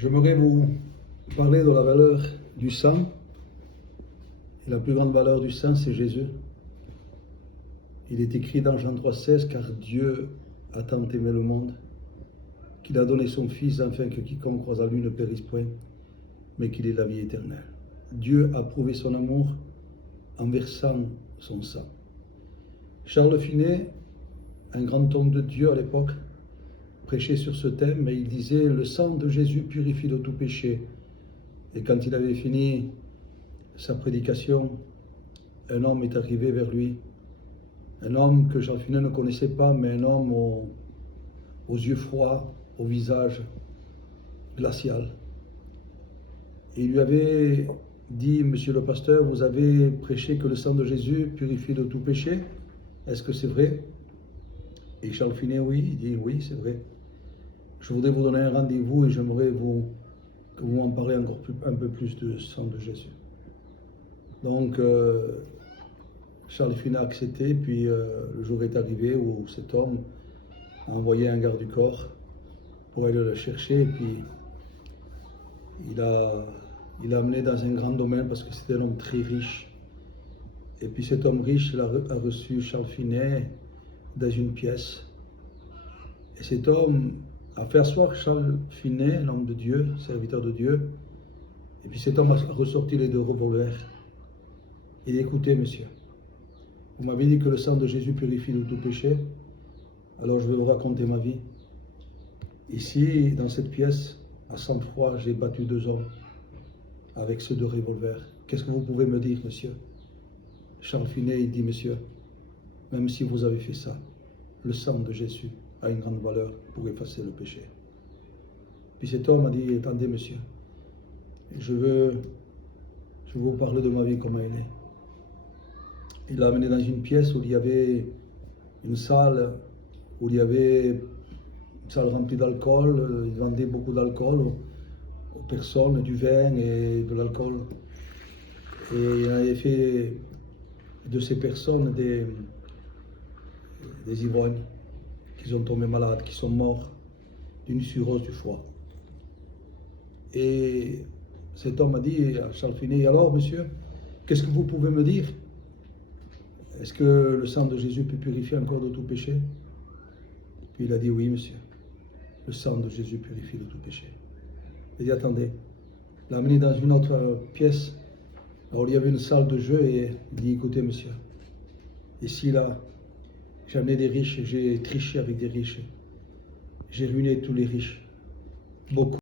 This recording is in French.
J'aimerais vous parler de la valeur du sang. Et la plus grande valeur du sang, c'est Jésus. Il est écrit dans Jean 3,16, car Dieu a tant aimé le monde qu'il a donné son Fils afin que quiconque croise en lui ne périsse point, mais qu'il ait la vie éternelle. Dieu a prouvé son amour en versant son sang. Charles Finet, un grand homme de Dieu à l'époque, prêchait sur ce thème, et il disait « Le sang de Jésus purifie de tout péché ». Et quand il avait fini sa prédication, un homme est arrivé vers lui, un homme que Charles Finet ne connaissait pas, mais un homme aux yeux froids, au visage glacial. Et il lui avait dit « Monsieur le pasteur, vous avez prêché que le sang de Jésus purifie de tout péché. Est-ce que c'est vrai ?» Et Charles Finet, oui, il dit « Oui, c'est vrai. Je voudrais vous donner un rendez-vous et j'aimerais que vous m'en parlez encore un peu plus du sang de Jésus. » Donc, Charles Finet a accepté, puis le jour est arrivé où cet homme a envoyé un garde du corps pour aller le chercher, et puis il l'a amené dans un grand domaine parce que c'était un homme très riche. Et puis cet homme riche a reçu Charles Finet dans une pièce. Et cet homme a fait asseoir Charles Finet, l'homme de Dieu, serviteur de Dieu. Et puis cet homme a ressorti les 2 revolvers. Il dit « Écoutez, monsieur, vous m'avez dit que le sang de Jésus purifie de tout péché. Alors je vais vous raconter ma vie. Ici, dans cette pièce, à sang-froid, j'ai battu 2 hommes avec ces 2 revolvers. Qu'est-ce que vous pouvez me dire, monsieur ?» Charles Finet, il dit « Monsieur, même si vous avez fait ça, le sang de Jésus a une grande valeur pour effacer le péché. » Puis cet homme a dit « Attendez, monsieur, je veux vous parler de ma vie, comment elle est. » Il l'a amené dans une pièce où il y avait une salle, où il y avait une salle remplie d'alcool. Il vendait beaucoup d'alcool aux personnes, du vin et de l'alcool. Et il avait fait de ces personnes des ivrognes qui sont tombés malades, qui sont morts d'une cirrhose du foie. Et cet homme a dit à Charles Finet « Alors, monsieur, qu'est-ce que vous pouvez me dire? Est-ce que le sang de Jésus peut purifier encore de tout péché ?» Puis il a dit « Oui, monsieur, le sang de Jésus purifie de tout péché. » Il a dit « Attendez. » Il l'a amené dans une autre pièce, alors il y avait une salle de jeu, et il dit « Écoutez, monsieur, ici, là, j'ai amené des riches, j'ai triché avec des riches. J'ai ruiné tous les riches, beaucoup.